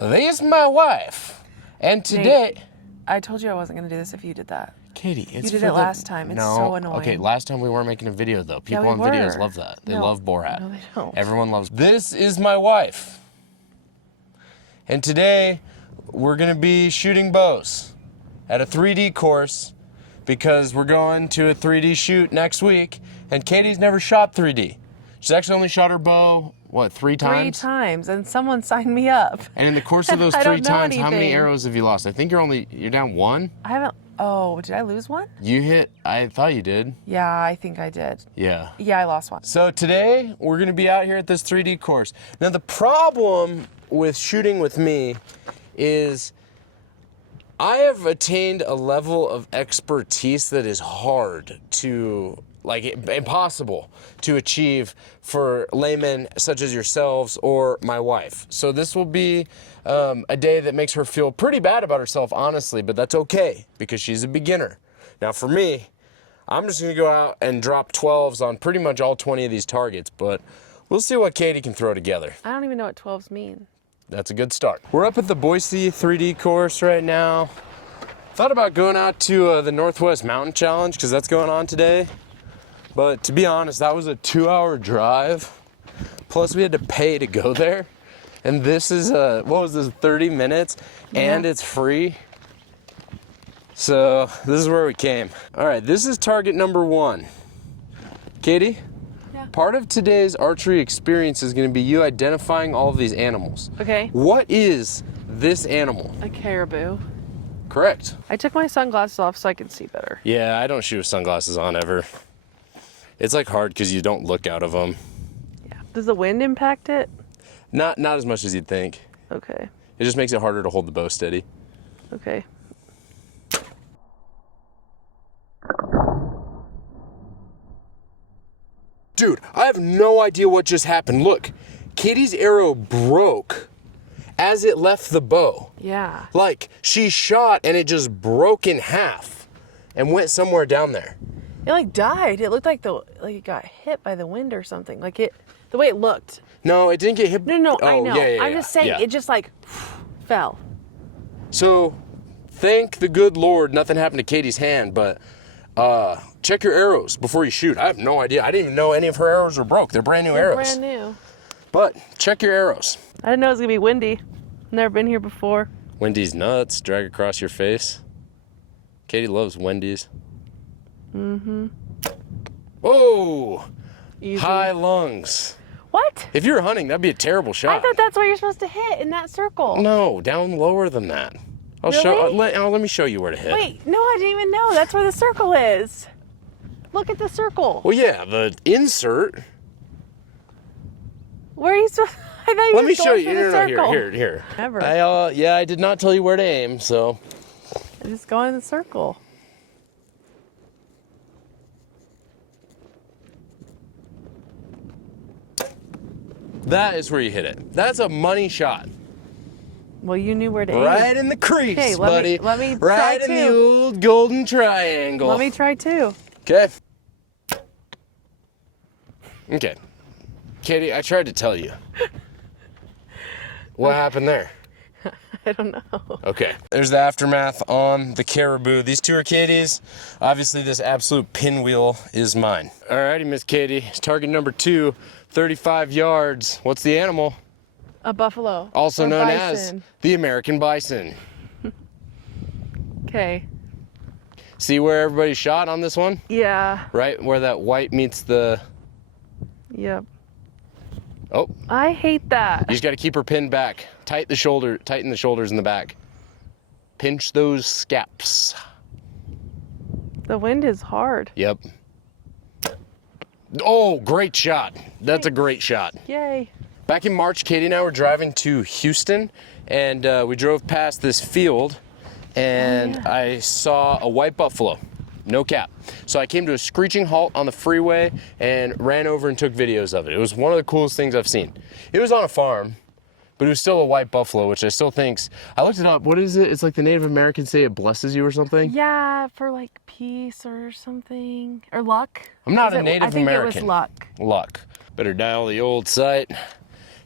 This is my wife. And today... Nate, I told you I wasn't going to do this if you did that. Katie, it's You did it last time. It's so annoying. Okay, last time we weren't making a video, though. People on videos love that. They love Borat. No, they don't. Everyone loves... This is my wife. And today, we're going to be shooting bows at a 3D course because we're going to a 3D shoot next week, and Katie's never shot 3D. She's actually only shot her bow, what, 3 times? 3 times, and someone signed me up. And in the course of those 3 times, how many arrows have you lost? I think you're down 1? I haven't, oh, did I lose 1? You hit, I thought you did. Yeah, I think I did. Yeah. Yeah, I lost 1. So today, we're gonna be out here at this 3D course. Now the problem with shooting with me is I have attained a level of expertise that is hard to, like, impossible to achieve for laymen such as yourselves or my wife. So this will be a day that makes her feel pretty bad about herself, honestly, but that's okay because she's a beginner. Now for me, I'm just gonna go out and drop 12s on pretty much all 20 of these targets, but we'll see what Katie can throw together. I don't even know what 12s mean. That's a good start. We're up at the Boise 3D course right now. Thought about going out to the Northwest Mountain Challenge because that's going on today. But to be honest, that was a 2-hour drive. Plus we had to pay to go there. And this is, what was this, 30 minutes? And it's free. So this is where we came. All right, this is target number 1. Katie? Yeah. Part of today's archery experience is gonna be you identifying all of these animals. Okay. What is this animal? A caribou. Correct. I took my sunglasses off so I could see better. Yeah, I don't shoot with sunglasses on ever. It's like hard because you don't look out of them. Yeah. Does the wind impact it? Not as much as you'd think. Okay. It just makes it harder to hold the bow steady. Okay. Dude, I have no idea what just happened. Look, Katie's arrow broke as it left the bow. Yeah. Like, she shot and it just broke in half and went somewhere down there. It like died. It looked like it got hit by the wind or something. Like the way it looked. No, it didn't get hit. No, oh, I know. Yeah, I'm just saying, it just like fell. So, thank the good Lord nothing happened to Katie's hand, but check your arrows before you shoot. I have no idea. I didn't even know any of her arrows were broke. They're brand new arrows. Brand new. But check your arrows. I didn't know it was gonna be windy. Never been here before. Wendy's nuts drag across your face. Katie loves Wendy's. Mm-hmm. Whoa! Easy. High lungs. What? If you were hunting, that'd be a terrible shot. I thought that's where you're supposed to hit, in that circle. No, down lower than that. I'll Really? show. Let me show you where to hit. Wait, no, I didn't even know. That's where the circle is. Look at the circle. Well, yeah, the insert. Where are you supposed? I thought you Let were me show going you. for the circle. Here. Never. I did not tell you where to aim, so. I just go in the circle. That is where you hit it. That's a money shot. Well, you knew where to aim. Right in the crease, Okay, buddy. let me right try in the too. old golden triangle. Let me try too. Okay. Okay. Katie, I tried to tell you. What happened there? I don't know. Okay. There's the aftermath on the caribou. These 2 are Katie's. Obviously, this absolute pinwheel is mine. Alrighty, Miss Katie. Target number 2, 35 yards. What's the animal? A buffalo. Also Or known bison. as the American bison. Okay. See where everybody shot on this one? Yeah. Right where that white meets the... Yep. Oh. I hate that. You just got to keep her pinned back. Tighten the shoulders in the back. Pinch those scaps. The wind is hard. Yep. Oh, great shot. That's a great shot. Yay. Back in March, Katie and I were driving to Houston, and we drove past this field, and I saw a white buffalo. No cap. So I came to a screeching halt on the freeway and ran over and took videos of it. It was one of the coolest things I've seen. It was on a farm, but it was still a white buffalo, which I still think's, I looked it up. What is it? It's like the Native Americans say it blesses you or something? Yeah, for like peace or something. Or luck. I'm not a Native American. I think it was luck. Luck. Better dial the old sight.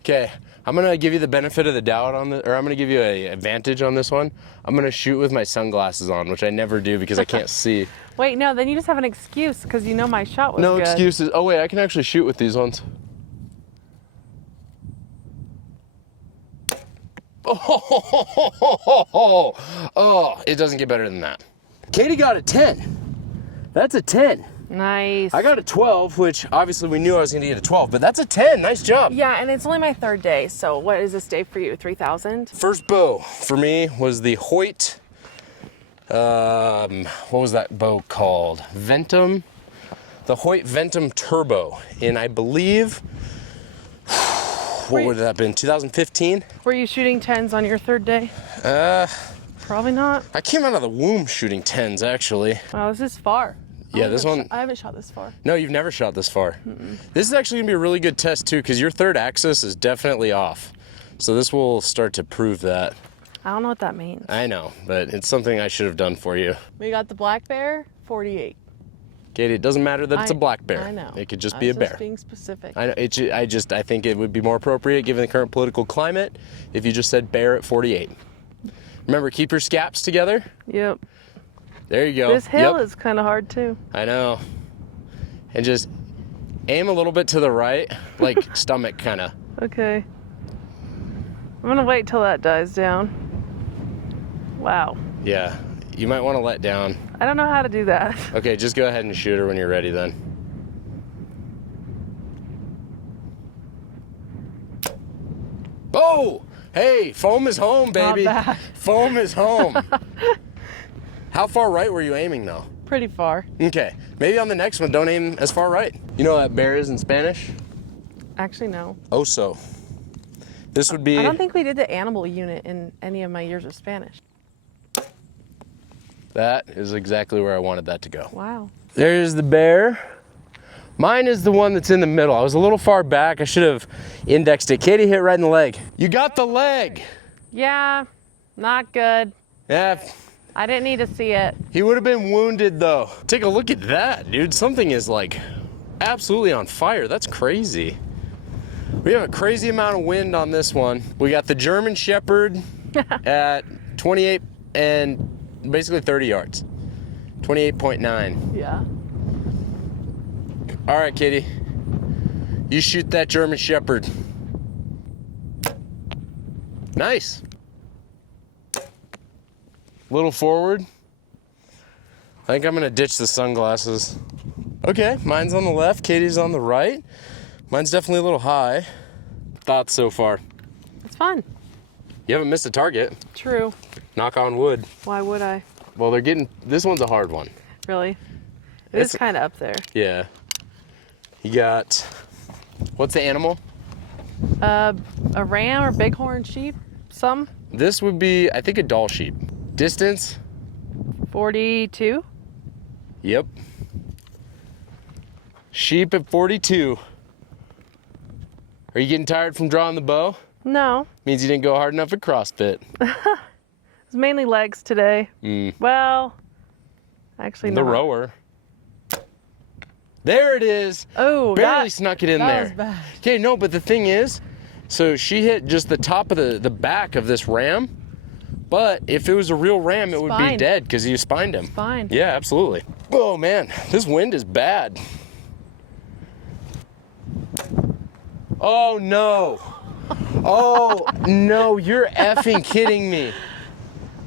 Okay, I'm gonna give you the benefit of the doubt on the, or I'm gonna give you an advantage on this one. I'm gonna shoot with my sunglasses on, which I never do because I can't see. Wait, no, then you just have an excuse because you know my shot was No good. excuses. Oh wait, I can actually shoot with these ones. Oh, it doesn't get better than that. Katie got a 10. That's a 10. Nice. I got a 12, which obviously we knew I was gonna get a 12, but that's a 10. Nice job. Yeah, and it's only my third day. So what is this day for you? 3,000? First bow for me was the Hoyt, what was that bow called? Ventum, the Hoyt Ventum Turbo in, I believe, what would that have been, 2015? Were you shooting 10s on your third day? Probably not. I came out of the womb shooting 10s, actually. Wow, this is far. Yeah, this one. I haven't shot this far. No, you've never shot this far. This is actually gonna be a really good test too, because your third axis is definitely off. So this will start to prove that. I don't know what that means. I know, but it's something I should have done for you. We got the black bear, 48. Katie, it doesn't matter that it's a black bear. I know. It could just be a bear. Just being specific. I know. I think it would be more appropriate given the current political climate if you just said bear at 48. Remember, keep your scaps together. Yep. There you go. This hill is kind of hard too. I know. And just aim a little bit to the right, like stomach kind of. Okay. I'm gonna wait till that dies down. Wow. Yeah. You might want to let down. I don't know how to do that. Okay, just go ahead and shoot her when you're ready then. Oh! Hey, foam is home, baby. Not bad. Foam is home. How far right were you aiming though? Pretty far. Okay, maybe on the next one, don't aim as far right. You know what that bear is in Spanish? Actually, no. Oso. This would be... I don't think we did the animal unit in any of my years of Spanish. That is exactly where I wanted that to go. Wow. There's the bear. Mine is the one that's in the middle. I was a little far back. I should have indexed it. Katie hit right in the leg. You got the leg. Yeah, not good. Yeah. I didn't need to see it. He would have been wounded though. Take a look at that, dude. Something is like absolutely on fire. That's crazy. We have a crazy amount of wind on this one. We got the German Shepherd at 28 and basically 30 yards. 28.9. Yeah. All right, Katie. You shoot that German Shepherd. Nice. Little forward. I think I'm gonna ditch the sunglasses. Okay, mine's on the left, Katie's on the right. Mine's definitely a little high. Thoughts so far? It's fun. You haven't missed a target. True. Knock on wood. Why would I? Well, they're getting, this one's a hard one. Really? It is kind of up there. Yeah. You got, what's the animal? A ram or bighorn sheep? Some? This would be, I think, a doll sheep. Distance? 42? Yep. Sheep at 42. Are you getting tired from drawing the bow? No. Means you didn't go hard enough at CrossFit. It's mainly legs today. Well, actually The not. rower. There it is. Oh, Barely snuck it in that there. was bad. Okay, no, but the thing is, so she hit just the top of the back of this ram, but if it was a real ram, it would be Spine. dead because you spined him. Fine. Yeah, absolutely. Oh man, this wind is bad. Oh no. Oh no, you're effing kidding me.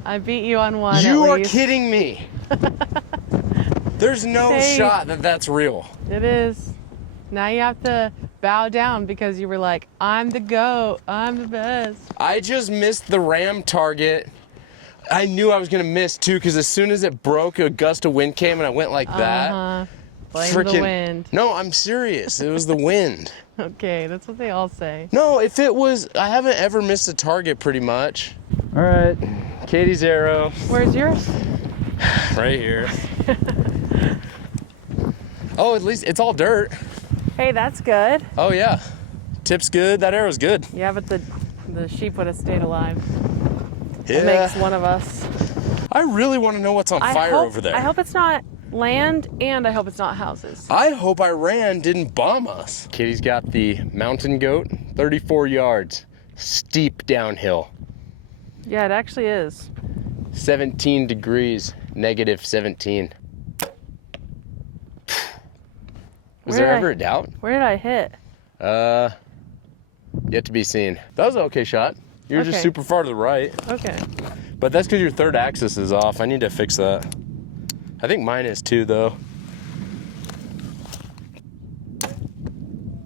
I beat you on one. You at are least. kidding me. There's no Hey. shot that that's real. It is. Now you have to bow down because you were like, I'm the GOAT. I'm the best. I just missed the ram target. I knew I was gonna miss too because as soon as it broke, a gust of wind came and I went like that. Blame the wind. No, I'm serious. It was the wind. Okay, that's what they all say. No, if it was, I haven't ever missed a target pretty much. All right, Katie's arrow. Where's yours? Right here. Oh, at least it's all dirt. Hey, that's good. Oh yeah, tip's good. That arrow's good. Yeah, but the sheep would have stayed alive. Yeah. It makes one of us. I really want to know what's on fire over there. I hope it's not land, and I hope it's not houses. I hope Iran didn't bomb us. Katie's got the mountain goat, 34 yards, steep downhill. Yeah, it actually is. 17 degrees, negative 17. Was there ever a doubt? Where did I hit? Yet to be seen. That was an okay shot. You're just super far to the right. Okay. But that's because your third axis is off. I need to fix that. I think mine is too, though.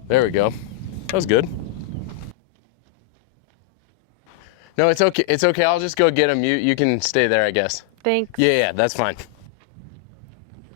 There we go. That was good. No, it's okay. It's okay. I'll just go get him. You can stay there, I guess. Thanks. Yeah, that's fine.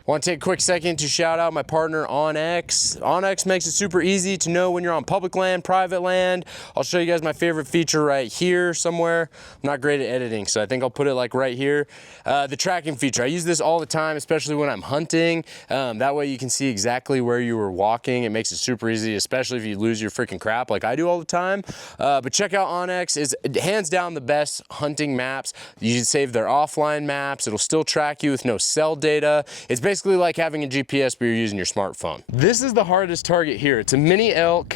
Want to take a quick second to shout out my partner OnX. OnX makes it super easy to know when you're on public land, private land. I'll show you guys my favorite feature right here somewhere. I'm not great at editing, so I think I'll put it like right here. The tracking feature. I use this all the time, especially when I'm hunting. That way you can see exactly where you were walking. It makes it super easy, especially if you lose your freaking crap like I do all the time. But check out OnX. It's hands down the best hunting maps. You can save their offline maps. It'll still track you with no cell data. It's basically like having a GPS, but you're using your smartphone. This is the hardest target here. It's a mini elk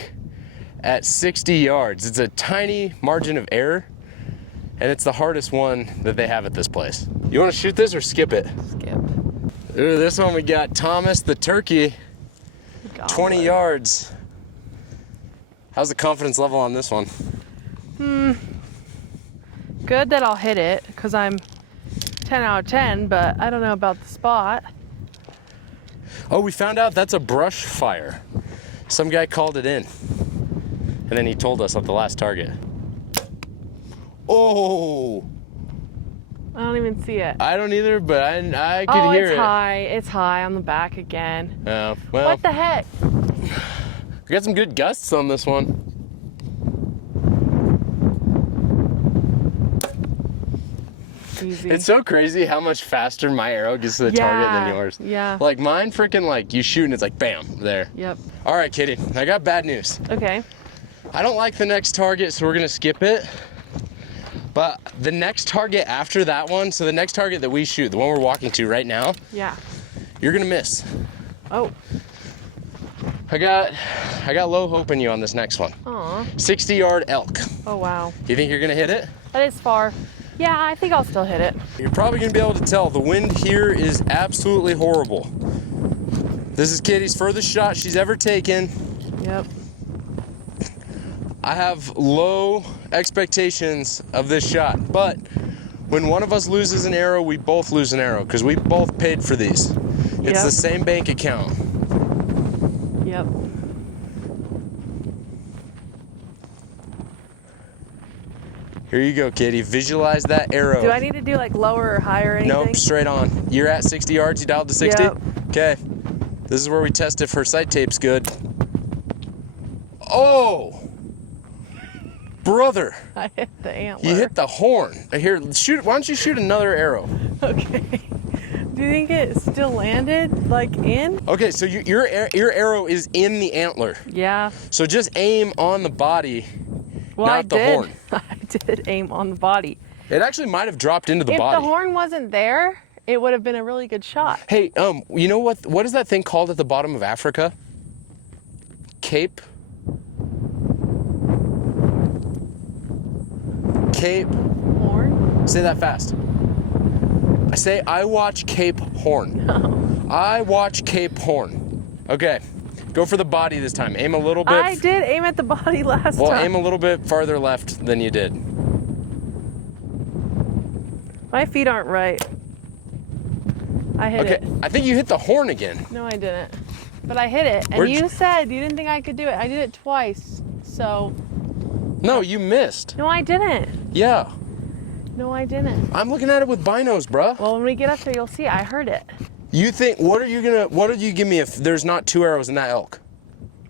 at 60 yards. It's a tiny margin of error, and it's the hardest one that they have at this place. You want to shoot this or skip it? Skip. Ooh, this one we got Thomas the turkey, 20 yards. How's the confidence level on this one? Good that I'll hit it, because I'm 10 out of 10, but I don't know about the spot. Oh, we found out that's a brush fire. Some guy called it in, and then he told us at the last target. Oh! I don't even see it. I don't either, but I could hear it. Oh, it's high. It's high on the back again. Oh, well. What the heck? We got some good gusts on this one. Easy. It's so crazy how much faster my arrow gets to the target than yours. Yeah. Like mine freaking like you shoot and it's like bam, there. Yep. All right, Kitty, I got bad news. Okay. I don't like the next target, so we're gonna skip it. But the next target after that one, so the next target that we shoot, the one we're walking to right now, Yeah. you're gonna miss. Oh. I got low hope in you on this next one. Aw. 60-yard elk. Oh, wow. You think you're gonna hit it? That is far. Yeah, I think I'll still hit it. You're probably gonna be able to tell the wind here is absolutely horrible. This is Kitty's furthest shot she's ever taken. Yep. I have low expectations of this shot, but when one of us loses an arrow, we both lose an arrow because we both paid for these. It's the same bank account. Yep. Here you go, Kitty. Visualize that arrow. Do I need to do like lower or higher or anything? Nope, straight on. You're at 60 yards, you dialed to 60? Yep. Okay. This is where we test if her sight tape's good. Oh! Brother, I hit the antler. you hit the horn. Here, shoot. Why don't you shoot another arrow? Okay. Do you think it still landed, like in? Okay, so your arrow is in the antler. Yeah. So just aim on the body, Well, not the horn. I did aim on the body. It actually might have dropped into the If body. the horn wasn't there, it would have been a really good shot. Hey, you know what? What is that thing called at the bottom of Africa? Cape. Horn? Say that fast. I say I watch Cape Horn. No. I watch Cape Horn. Okay, go for the body this time. Aim a little bit. I did aim at the body last time. Well, aim a little bit farther left than you did. My feet aren't right. I hit it. I think you hit the horn again. No, I didn't. But I hit it. And Where'd you said you didn't think I could do it. I did it twice. So. No, you missed. No, I didn't. Yeah. No, I didn't. I'm looking at it with binos, bruh. Well, when we get up there, you'll see. I heard it. You think, what did you give me if there's not 2 arrows in that elk?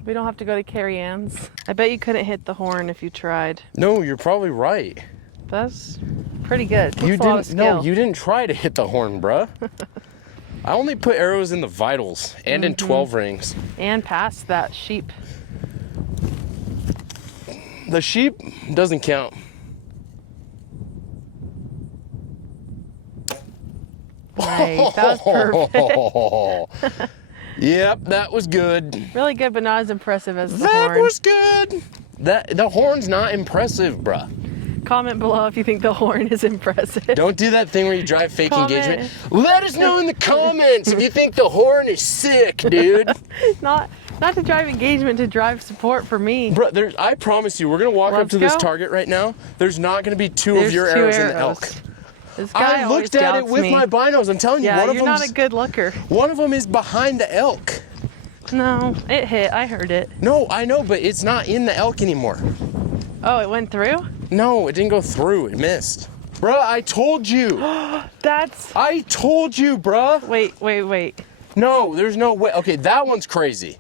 We don't have to go to Carrie Ann's. I bet you couldn't hit the horn if you tried. No, you're probably right. That's pretty good. Takes You a lot of didn't, skill. no, you didn't try to hit the horn, bruh. I only put arrows in the vitals and in 12 rings. And past that sheep. The sheep doesn't count. Nice. That was perfect. Yep, that was good. Really good, but not as impressive as the That horn. was good. The horn's not impressive, bruh. Comment below if you think the horn is impressive. Don't do that thing where you drive fake Comment. engagement. Let us know in the comments if you think the horn is sick, dude. Not to drive engagement, to drive support for me. Bro, I promise you, we're gonna walk up to this target right now. There's not gonna be two of your arrows in the elk. This guy I looked at it with my binos. I'm telling you, one of them. You're not a good looker. One of them is behind the elk. No, it hit. I heard it. No, I know, but it's not in the elk anymore. Oh, it went through? No, it didn't go through. It missed. Bruh, I told you. I told you, bruh. Wait. No, there's no way. Okay, that one's crazy.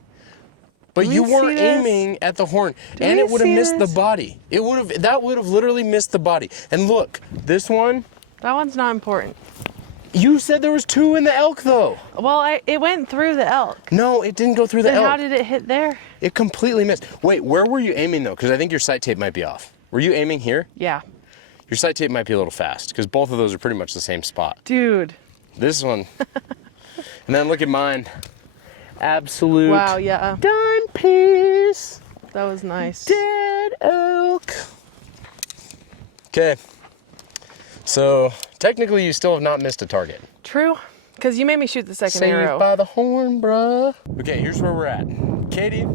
But you weren't aiming at the horn, and it would have missed the body. That would have literally missed the body. And look, this one. That one's not important. You said there was two in the elk, though. Well, it went through the elk. No, it didn't go through the elk. Then how did it hit there? It completely missed. Wait, where were you aiming, though? Because I think your sight tape might be off. Were you aiming here? Yeah. Your sight tape might be a little fast, because both of those are pretty much the same spot. Dude. This one. And then look at mine. Absolute. Wow, yeah. Dime piece. That was nice. Dead elk. Okay. So, technically, you still have not missed a target. True. Because you made me shoot the second arrow. Saved by the horn, bruh. Okay, here's where we're at. Katie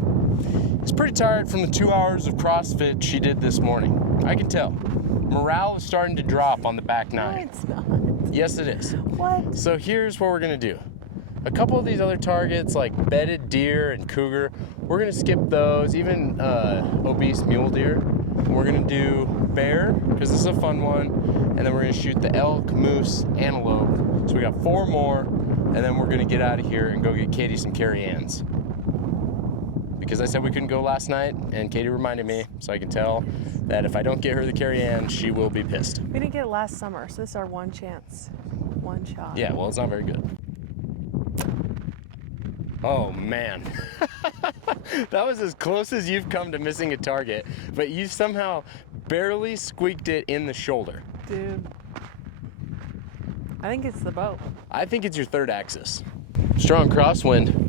is pretty tired from the 2 hours of CrossFit she did this morning. I can tell. Morale is starting to drop on the back nine. No, it's not. Yes, it is. What? So here's what we're gonna do. A couple of these other targets, like bedded deer and cougar, we're gonna skip those, even obese mule deer. We're gonna do bear, because this is a fun one, and then we're gonna shoot the elk, moose, antelope. So we got 4 more, and then we're gonna get out of here and go get Katie some carry-ans. Because I said we couldn't go last night, and Katie reminded me, so I can tell that if I don't get her the carry-an, she will be pissed. We didn't get it last summer, so this is our one chance. One shot. Yeah, well, it's not very good. Oh, man. That was as close as you've come to missing a target, but you somehow barely squeaked it in the shoulder. Dude. I think it's the bow. I think it's your third axis. Strong crosswind.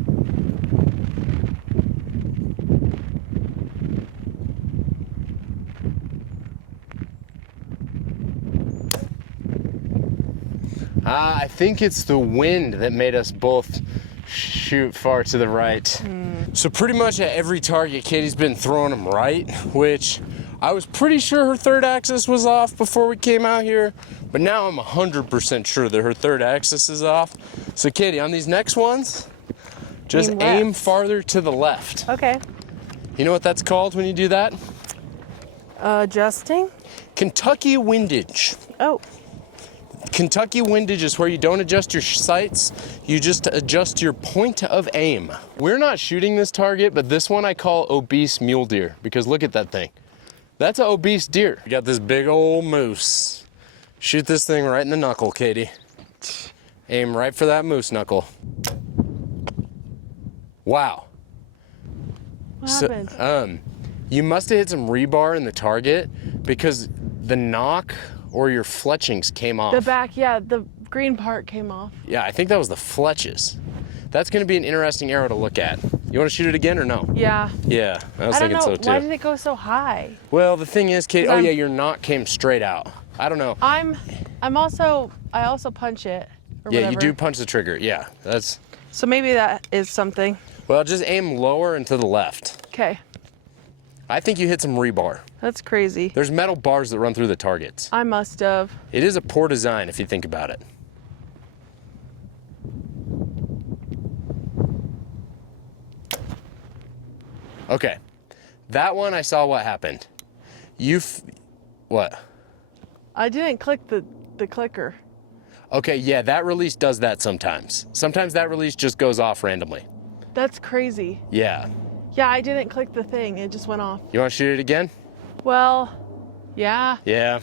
I think it's the wind that made us both shoot far to the right. So pretty much at every target, Katie's been throwing them right, which I was pretty sure her third axis was off before we came out here, but now I'm 100% sure that her third axis is off. So Katie, on these next ones, just aim farther to the left. Okay. You know what that's called when you do that? Adjusting? Kentucky windage. Oh. Kentucky windage is where you don't adjust your sights, you just adjust your point of aim. We're not shooting this target, but this one I call obese mule deer, because look at that thing. That's an obese deer. We got this big old moose. Shoot this thing right in the knuckle, Katie. Aim right for that moose knuckle. Wow. What happened? You must have hit some rebar in the target, because the knock or your fletchings came off. The back, yeah, the green part came off. Yeah, I think that was the fletches. That's gonna be an interesting arrow to look at. You wanna shoot it again or no? Yeah. Yeah, I was thinking so too. Why did it go so high? Well, the thing is, Kate, oh yeah, your knock came straight out. I don't know. I also punch it, or yeah, whatever. you do punch the trigger, yeah. That's. So maybe that is something. Well, just aim lower and to the left. Okay. I think you hit some rebar. That's crazy. There's metal bars that run through the targets. I must have. It is a poor design if you think about it. Okay, that one I saw what happened. What? I didn't click the clicker. Okay, yeah, that release does that sometimes. Sometimes that release just goes off randomly. That's crazy. Yeah. Yeah, I didn't click the thing. It just went off. You want to shoot it again? Well, yeah. Yeah.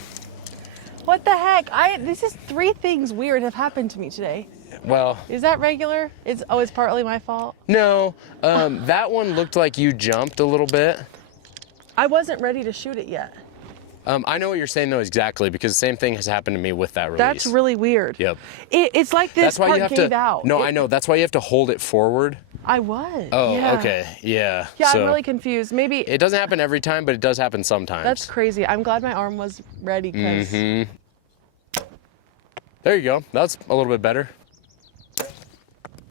What the heck? This is 3 things weird have happened to me today. Well. Is that regular? It's partly my fault? No. That one looked like you jumped a little bit. I wasn't ready to shoot it yet. I know what you're saying though exactly, because the same thing has happened to me with that release. That's really weird. Yep. It's like this part gave out. No, I know. That's why you have to hold it forward I was. Oh, yeah. okay. Yeah. Yeah, so I'm really confused. Maybe it doesn't happen every time, but it does happen sometimes. that's crazy. I'm glad my arm was ready because There you go. That's a little bit better.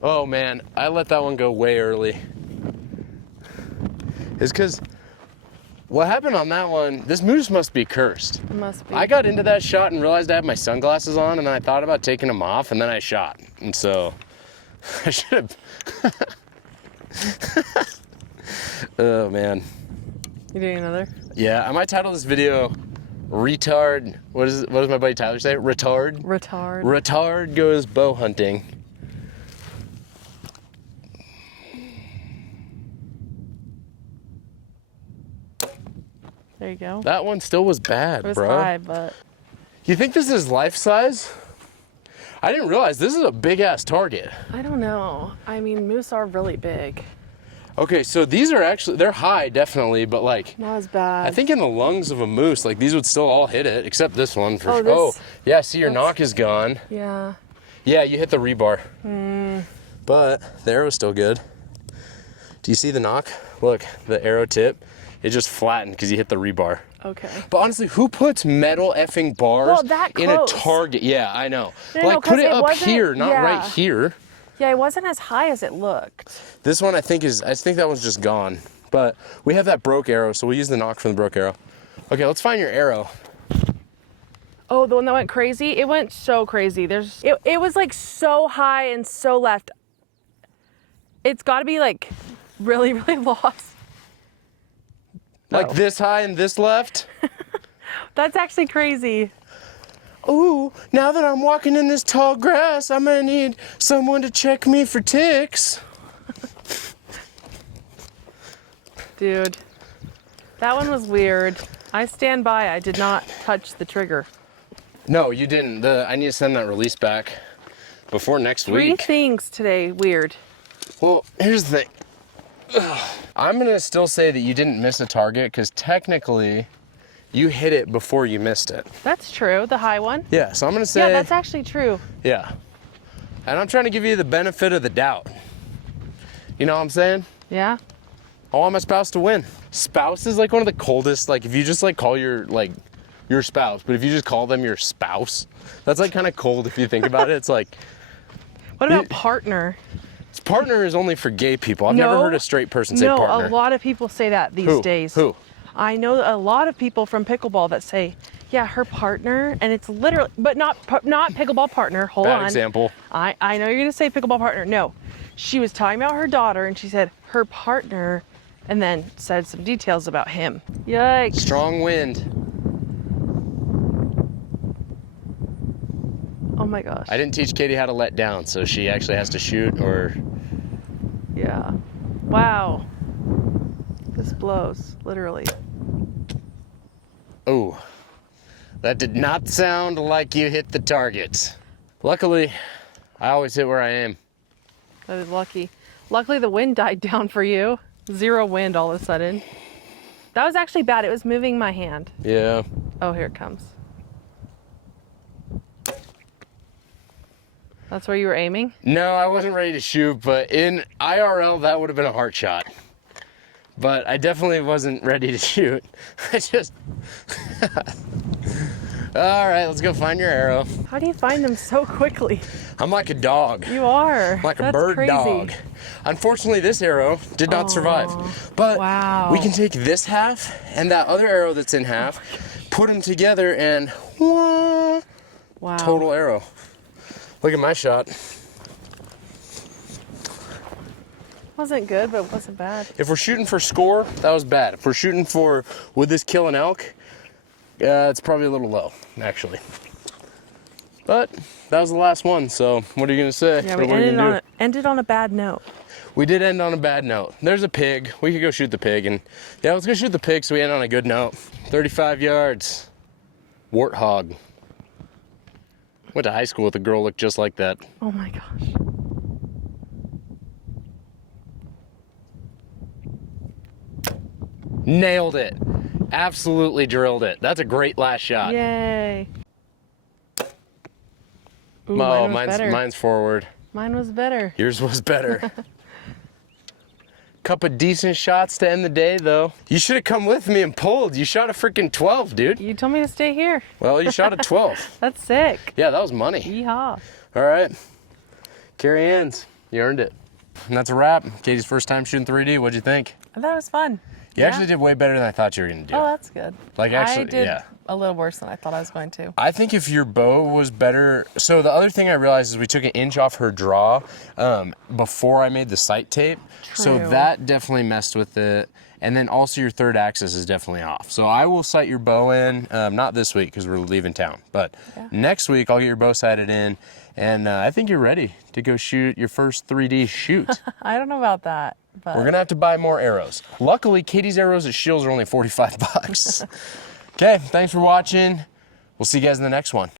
Oh man, I let that one go way early. It's because what happened on that one, this moose must be cursed. it must be. I got into that shot and realized I had my sunglasses on, and then I thought about taking them off, and then I shot. And so I should have. Oh man. You doing another? Yeah, I might title this video Retard. What does my buddy Tyler say? Retard? Retard. Retard goes bow hunting. There you go. That one still was bad, It was bro. high, but You think this is life size? I didn't realize this is a big ass target. I don't know. I mean, moose are really big. Okay, so these are actually, they're high definitely, but like, Not as bad. I think in the lungs of a moose, like these would still all hit it, except this one for Oh, sure. this- Oh, yeah, see your knock is gone. Yeah. Yeah, you hit the rebar. But the arrow's still good. Do you see the knock? Look, the arrow tip, it just flattened because you hit the rebar. Okay. But honestly, who puts metal effing bars Well, that in a close. target? Yeah, I know. No, Like, no, put 'cause it it up wasn't- here, not yeah. right here. Yeah, it wasn't as high as it looked. This one I think that one's just gone. But we have that broke arrow, so we'll use the knock from the broke arrow. Okay, let's find your arrow. Oh, the one that went crazy? It went so crazy. It was like so high and so left. It's got to be like really, really lost. Like Oh. this high and this left? That's actually crazy. Ooh, now that I'm walking in this tall grass, I'm gonna need someone to check me for ticks. Dude, that one was weird. I stand by, I did not touch the trigger. No, you didn't. I need to send that release back before next Three week. things today, weird. Well, here's the thing. Ugh. I'm gonna still say that you didn't miss a target because technically you hit it before you missed it. That's true, the high one. Yeah, so I'm gonna say, Yeah, that's actually true. yeah. And I'm trying to give you the benefit of the doubt. You know what I'm saying? Yeah. I want my spouse to win. Spouse is like one of the coldest, like if you just like call your spouse, but if you just call them your spouse, that's like kind of cold if you think about it. It's like, What about partner? partner is only for gay people. I've never No. heard a straight person say No, partner. a lot of people say that these Who? days. Who? I know a lot of people from pickleball that say, yeah, her partner, and it's literally, but not pickleball partner. Hold Bad on. example. I know you're gonna say pickleball partner. No, she was talking about her daughter, and she said her partner, and then said some details about him. Yikes! Strong wind. Oh my gosh. I didn't teach Katie how to let down, so she actually has to shoot or. Yeah. Wow. This blows, literally. Oh, that did not sound like you hit the target. Luckily, I always hit where I am. That is lucky. Luckily, the wind died down for you. Zero wind all of a sudden. That was actually bad. It was moving my hand. Yeah. Oh, here it comes. That's where you were aiming? No, I wasn't ready to shoot, but in IRL, that would have been a heart shot. But I definitely wasn't ready to shoot. I just. All right, let's go find your arrow. How do you find them so quickly? I'm like a dog. You are. Like a That's bird crazy. dog. Unfortunately, this arrow did not survive. But Wow. we can take this half and that other arrow that's in half, put them together, and whoa, Wow. total arrow. Look at my shot. Wasn't good, but it wasn't bad. If we're shooting for score, that was bad. If we're shooting for would this kill an elk, it's probably a little low, actually. But that was the last one, so what are you gonna say? Yeah, What we are you gonna do? ended on a bad note. We did end on a bad note. There's a pig. We could go shoot the pig, and yeah, let's go shoot the pig so we end on a good note. 35 yards. Warthog. Went to high school with a girl looked just like that. Oh my gosh. Nailed it. Absolutely drilled it. That's a great last shot. Yay. Ooh, Oh, mine was better. mine's forward. Mine was better. Yours was better. Couple decent shots to end the day, though. You should have come with me and pulled. You shot a freaking 12, dude. You told me to stay here. Well, you shot a 12. That's sick. Yeah, that was money. Yeehaw. All right. Carry hands. You earned it. And that's a wrap. Katie's first time shooting 3D. What'd you think? I thought it was fun. You actually did way better than I thought you were going to do. Oh, that's good. Like, actually, I did yeah. a little worse than I thought I was going to. I think if your bow was better. So the other thing I realized is we took an inch off her draw before I made the sight tape. So True. that definitely messed with it. And then also your third axis is definitely off. So I will sight your bow in, not this week because we're leaving town, but next week I'll get your bow sighted in. And I think you're ready to go shoot your first 3D shoot. I don't know about that, but We're gonna have to buy more arrows. Luckily, Katie's arrows at Shields are only 45 bucks. Okay, thanks for watching. We'll see you guys in the next one.